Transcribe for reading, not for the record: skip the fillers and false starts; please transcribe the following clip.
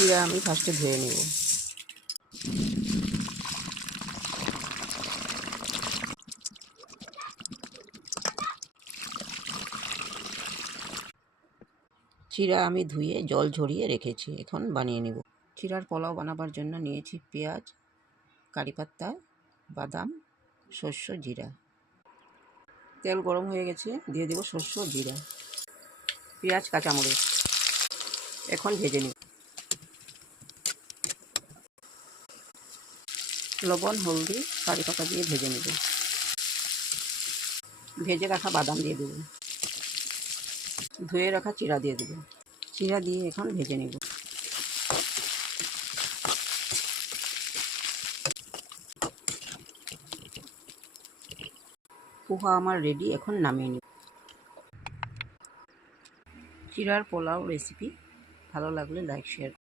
চিরা আমি ফার্স্টে ধুয়ে নেব। চিরা আমি ধুয়ে জল ঝরিয়ে রেখেছি, এখন বানিয়ে নেব। চিরার পোলাও বানাবার জন্য নিয়েছি পেঁয়াজ, কারিপাতা, বাদাম, শস্য, জিরা। তেল গরম হয়ে গেছে, দিয়ে দেব শস্য, জিরা, পেঁয়াজ, কাঁচামরিচ। এখন ভেজে নিব। লবণ, হলদি, কারিপাতা দিয়ে ভেজে নেব। ভেজে রাখা বাদাম দিয়ে দেব। ধুয়ে রাখা চিরা দিয়ে দেব। চিরা দিয়ে এখন ভেজে নেব। পোহা আমার রেডি, এখন নামিয়ে নিব। চিরার পোলাও রেসিপি ভালো লাগলে লাইক শেয়ার